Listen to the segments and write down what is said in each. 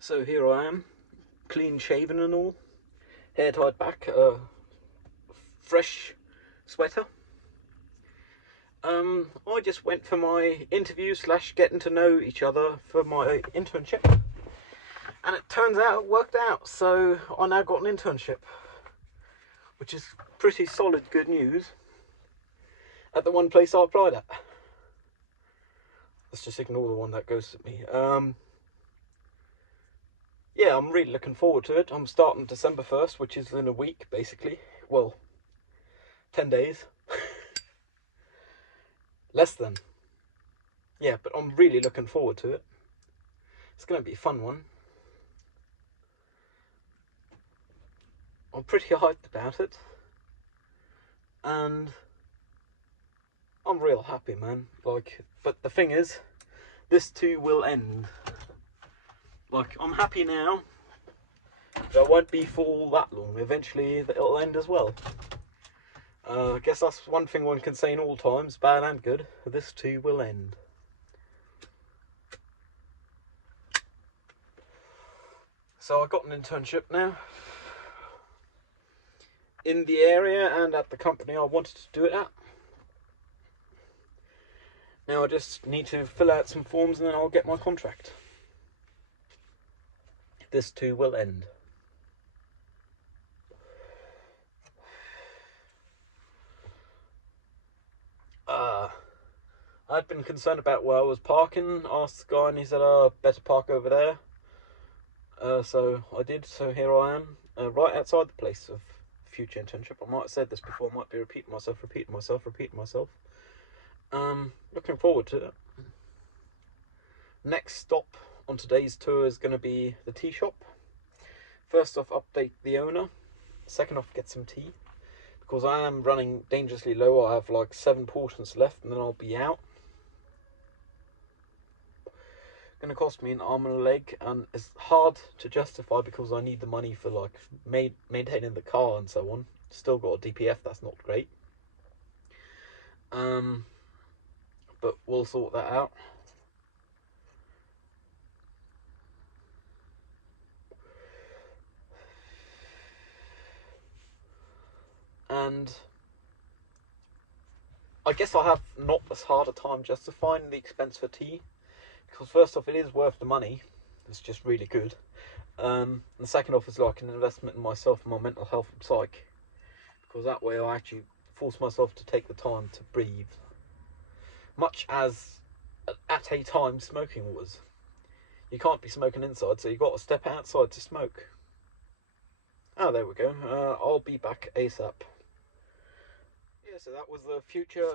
So here I am, clean shaven and all, hair tied back, fresh sweater. I just went for my interview / getting to know each other for my internship, and it turns out it worked out. So I now got an internship, which is pretty solid good news at the one place I applied at. Let's just ignore the one that goes at me. Yeah, I'm really looking forward to it. I'm starting December 1st, which is in a week, basically. Well, 10 days. Less than. Yeah, but I'm really looking forward to it. It's going to be a fun one. I'm pretty hyped about it. And I'm real happy, man. But the thing is, this too will end. I'm happy now. But it won't be for that long. Eventually, it'll end as well. I guess that's one thing one can say in all times, bad and good. This too will end. So I got an internship now in the area and at the company I wanted to do it at. Now I just need to fill out some forms and then I'll get my contract. This too will end. I'd been concerned about where I was parking. Asked the guy and he said, better park over there. So I did, so here I am, right outside the place of future internship. I might have said this before, I might be repeating myself. Looking forward to it. Next stop on today's tour is going to be the tea shop. First off, update the owner. Second off, get some tea. Because I am running dangerously low. I have like 7 portions left and then I'll be out. Going to cost me an arm and a leg, and it's hard to justify because I need the money for maintaining the car and so on. Still got a DPF, that's not great. But we'll sort that out. And I guess I have not as hard a time justifying the expense for tea, because first off, it is worth the money. It's just really good. And second off, it's like an investment in myself and my mental health and psyche, because that way I actually force myself to take the time to breathe. Much as at a time smoking was. You can't be smoking inside, so you've got to step outside to smoke. Oh, there we go. I'll be back ASAP. Yeah, so that was the future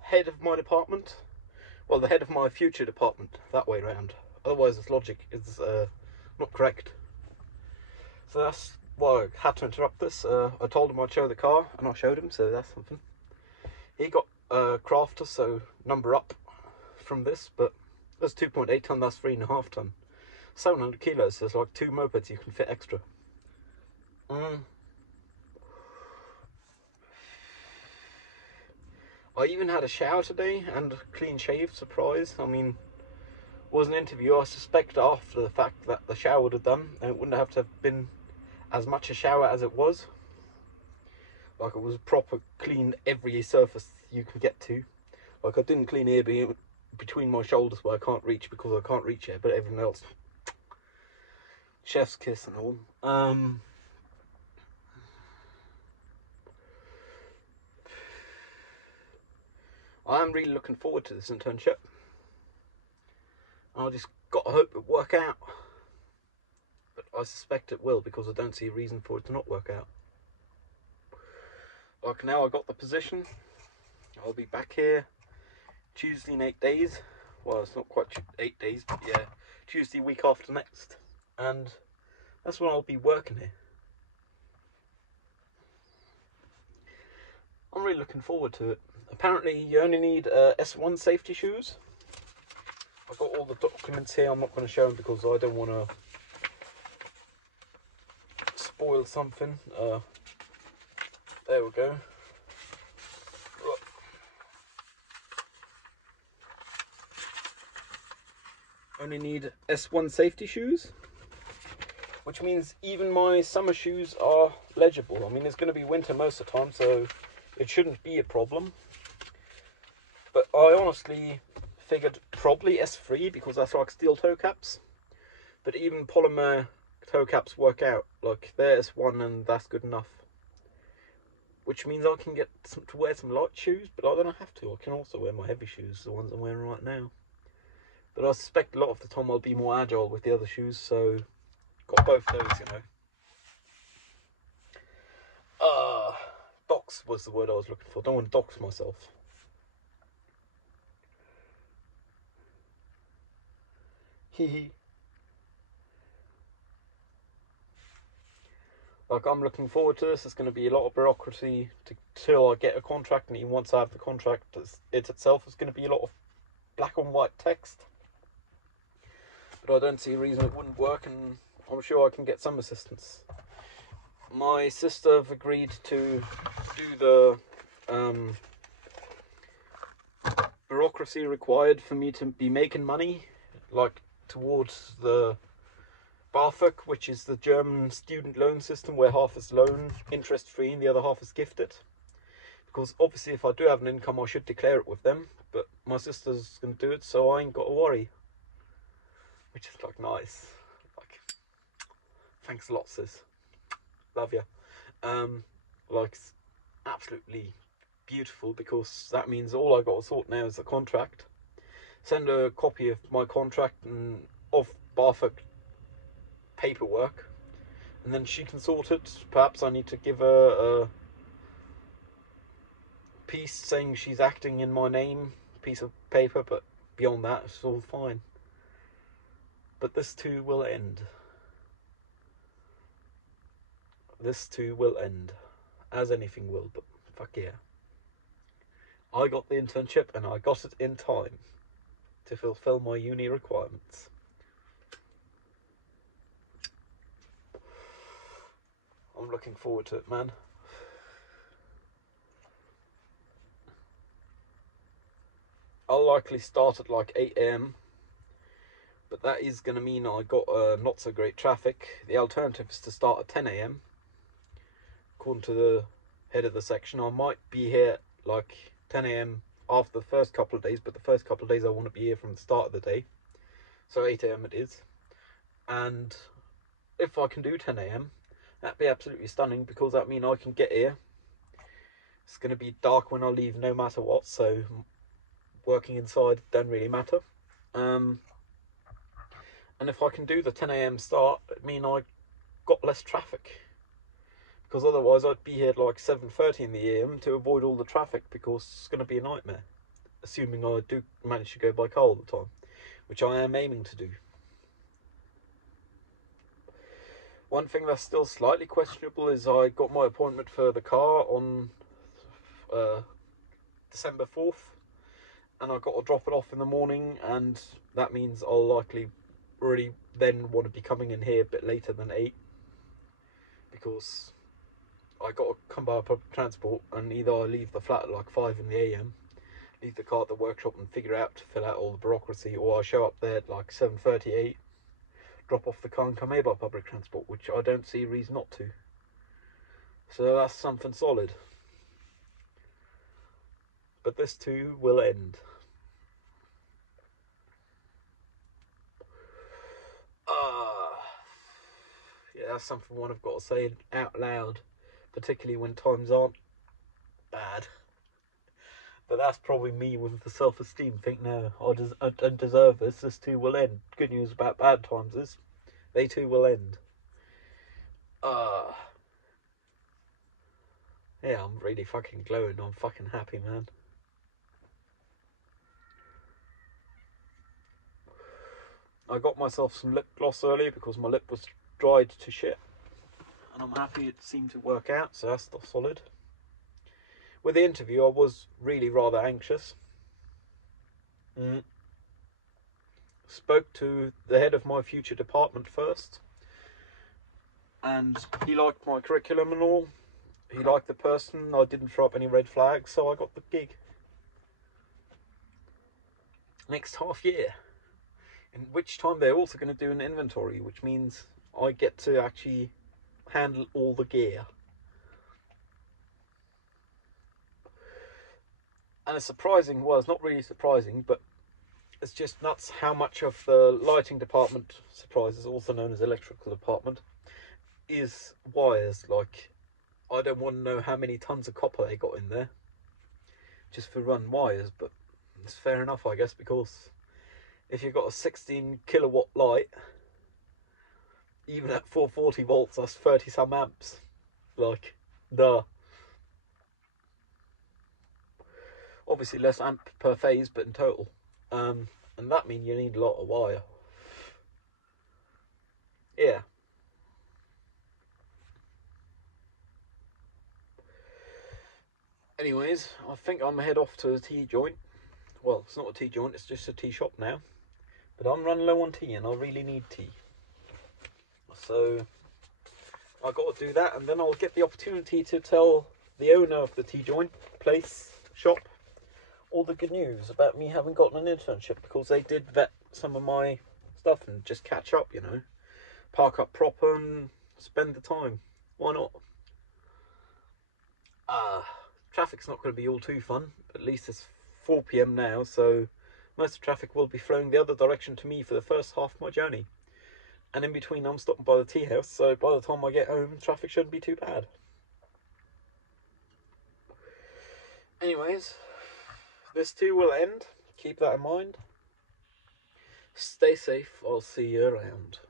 head of my department. Well, the head of my future department, that way round. Otherwise, this logic is not correct. So that's why I had to interrupt this. I told him I'd show the car, and I showed him, so that's something. He got crafter, so number up from this, but that's 2.8 ton, that's 3.5 ton. 700 kilos, there's like 2 mopeds you can fit extra. I even had a shower today and a clean shave, surprise. I mean, it was an interview. I suspect after the fact that the shower would have done, and it wouldn't have to have been as much a shower as it was. Like, it was proper clean every surface you can get to. Like, I didn't clean here between my shoulders where I can't reach because I can't reach it, but everything else, chef's kiss and all. I am really looking forward to this internship. I just got to hope it work out. But I suspect it will, because I don't see a reason for it to not work out. Like, now I got the position. I'll be back here Tuesday in 8 days. Well, it's not quite 8 days, but yeah, Tuesday week after next. And that's when I'll be working here. I'm really looking forward to it. Apparently you only need S1 safety shoes. I've got all the documents here. I'm not going to show them because I don't want to spoil something. There we go. Only need S1 safety shoes. which means even my summer shoes are legible. I mean, it's going to be winter most of the time, so it shouldn't be a problem. But I honestly figured probably S3 because that's like steel toe caps. But even polymer toe caps work out. Like they're S1 and that's good enough. Which means I can get to wear some light shoes, but I don't have to. I can also wear my heavy shoes, the ones I'm wearing right now. But I suspect a lot of the time I'll be more agile with the other shoes, so got both those, you know. Dox was the word I was looking for. Don't want to dox myself. Hee. Like, I'm looking forward to this. There's going to be a lot of bureaucracy till I get a contract, and even once I have the contract, it itself is going to be a lot of black and white text. But I don't see a reason it wouldn't work, and I'm sure I can get some assistance. My sister have agreed to do the bureaucracy required for me to be making money, like towards the BAföG, which is the German student loan system where half is loan interest free and the other half is gifted. Because obviously if I do have an income I should declare it with them, but my sister's going to do it, so I ain't got to worry. Which is like nice. Like, thanks a lot, sis. Love ya. Like, absolutely beautiful, because that means all I got to sort now is the contract. Send her a copy of my contract and of BAföG paperwork, and then she can sort it. Perhaps I need to give her a piece saying she's acting in my name, piece of paper, but beyond that it's all fine. But this too will end. This too will end, as anything will, but fuck yeah. I got the internship and I got it in time to fulfill my uni requirements. I'm looking forward to it, man. I'll likely start at like 8 AM, but that is going to mean I got not so great traffic. The alternative is to start at 10 AM. According to the head of the section, I might be here like 10 AM after the first couple of days, but the first couple of days I want to be here from the start of the day. So 8 AM it is. And if I can do 10 AM, that'd be absolutely stunning, because that means I can get here. It's going to be dark when I leave no matter what, so working inside don't really matter. And if I can do the 10 AM start, it means I got less traffic. Because otherwise I'd be here at like 7:30 in the AM to avoid all the traffic, because it's going to be a nightmare. Assuming I do manage to go by car all the time, which I am aiming to do. One thing that's still slightly questionable is I got my appointment for the car on December 4th, and I got to drop it off in the morning, and that means I'll likely really then want to be coming in here a bit later than 8, because I got to come by public transport, and either I leave the flat at like 5 in the AM, leave the car at the workshop and figure out to fill out all the bureaucracy, or I show up there at like 7:38, drop off the car and come here by public transport, which I don't see a reason not to. So that's something solid. But this too will end. Yeah, that's something one I've got to say out loud, particularly when times aren't bad. But that's probably me with the self-esteem. Think, no, I don't deserve this. This too will end. Good news about bad times is they too will end. Yeah, I'm really fucking glowing. I'm fucking happy, man. I got myself some lip gloss earlier because my lip was dried to shit, and I'm happy it seemed to work out, so that's still solid. With the interview, I was really rather anxious. Spoke to the head of my future department first, and he liked my curriculum and all. He liked the person. I didn't throw up any red flags, so I got the gig. Next half year, in which time they're also going to do an inventory, which means I get to actually handle all the gear. And it's surprising, well, it's not really surprising, but it's just nuts how much of the lighting department, surprises, also known as electrical department, is wires. Like, I don't want to know how many tons of copper they got in there just for run wires, but it's fair enough, I guess, because if you've got a 16 kilowatt light, even at 440 volts, that's 30 some amps. Like, duh. Obviously less amp per phase, but in total. And that means you need a lot of wire. Yeah. Anyways, I think I'm head off to the tea joint. Well, it's not a tea joint, it's just a tea shop now. But I'm running low on tea and I really need tea. So I got to do that, and then I'll get the opportunity to tell the owner of the tea joint place, shop, all the good news about me having gotten an internship, because they did vet some of my stuff and just catch up, you know. Park up proper and spend the time. Why not? Traffic's not going to be all too fun. At least it's 4 p.m. now, so most of the traffic will be flowing the other direction to me for the first half of my journey. And in between, I'm stopping by the tea house, so by the time I get home, traffic shouldn't be too bad. Anyways, this too will end. Keep that in mind. Stay safe. I'll see you around.